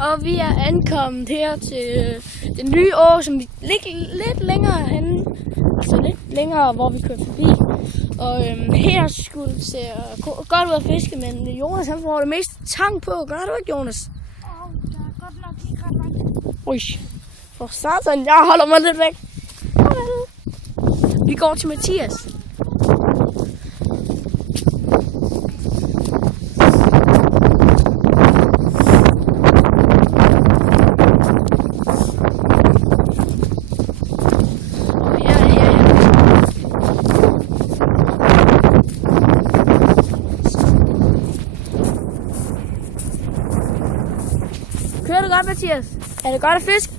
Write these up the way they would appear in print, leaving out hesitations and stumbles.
Og vi er ankommet her til den nye å, som ligger lidt længere henne. Altså lidt længere, hvor vi kørte forbi. Og her skulle det se godt ud at fiske, men Jonas han får det meste tang på. Gør du ikke, Jonas? Der er godt nok ikke ret langt. Ui, for satan, jeg holder mig lidt væk. Vi går til Mathias. Kører du godt, Mathias? Er det godt at fiske?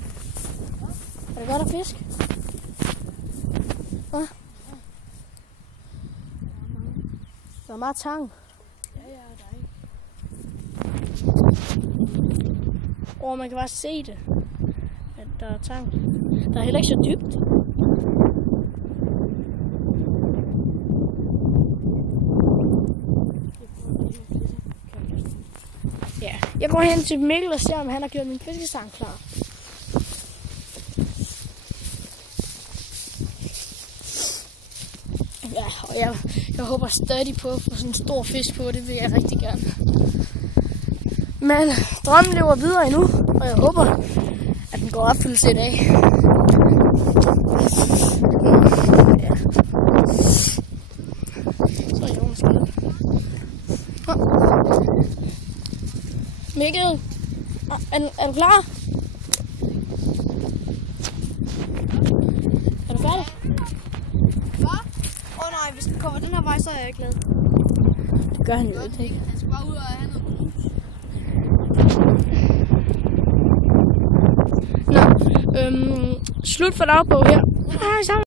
Er det godt at fiske? Hvad? Der er meget tang. Ja, der er ikke. Man kan bare se det, at der er tang. Der er heller ikke så dybt. Ja, jeg går hen til Mikkel og ser, om han har gjort min fiskestang klar. Ja, og jeg håber stadig på at få sådan en stor fisk på, det vil jeg rigtig gerne. Men drømmen lever videre endnu, og jeg håper, at den går opfyldelse i dag. Ja. Så er Jonas glad. Mikkel, er du klar? Er du færdig? Hvad? Nej, hvis den kommer den her vej, så er jeg glad. Det gør han jo ikke. Han skal bare ud og have noget grus. Nå, slut for dagbog her. Hej sammen.